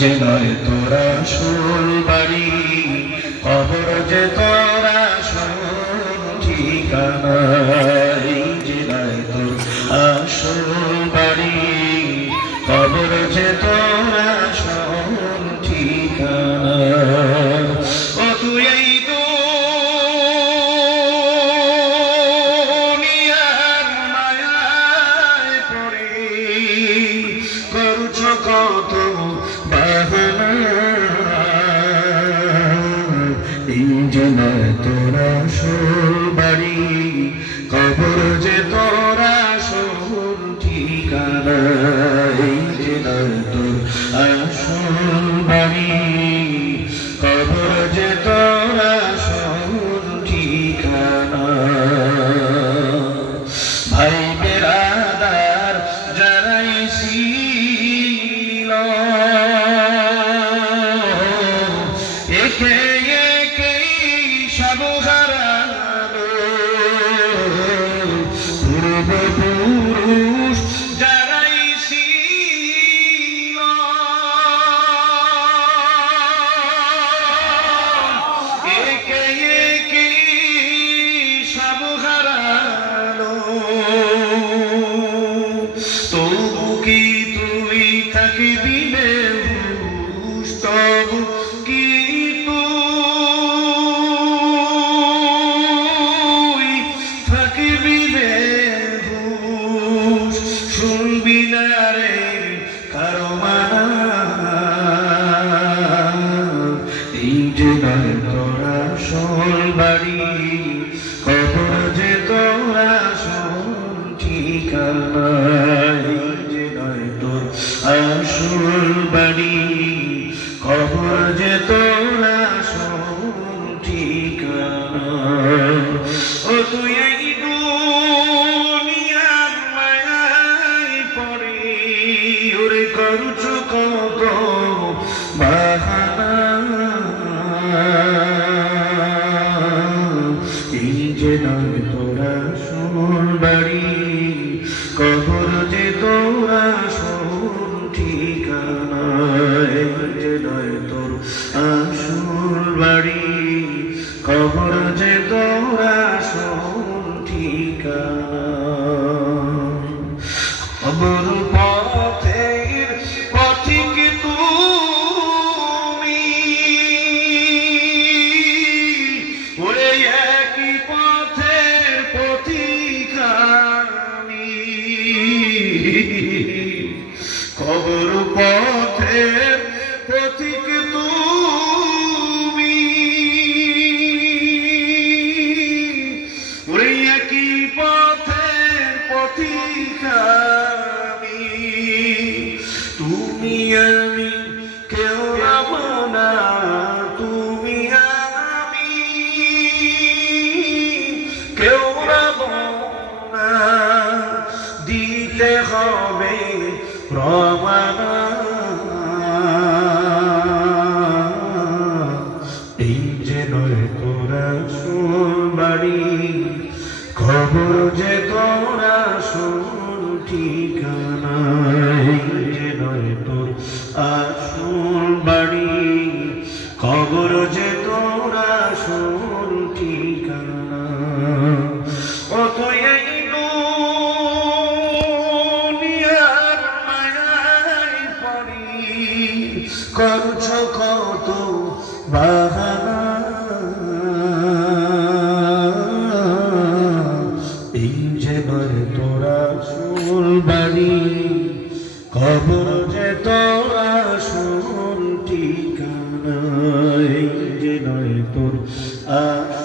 যে নয় তোরা সোল বাড়ি, খবর যে তোরা সোল ঠিকানা এই যে নয় তোর আসল বাড়ি। খবর যে তোরা সোল ঠিকানা ও তুই এই মায়ায় পড়ে কত Hey. তোরা সোল বাড়ি খবর যে তোরা সোল ঠিকানা যে নয় তোর আসল বাড়ি। কবর যে তোরা সোল ঠিকানা। খবর পথের পথিক তুমি। ওরে একই পথের পথিক আমি খবর পথের পথিক আমি তুমি আমি কেউ না তুমি আমি কেউ না দিতে হবে রবানা খবর যে তোরা শুন ঠিকানা এই যে নয় তোর আসল বাড়ি খবর যে যে সুল ঠিকানা নাই যে নয় তোর আসল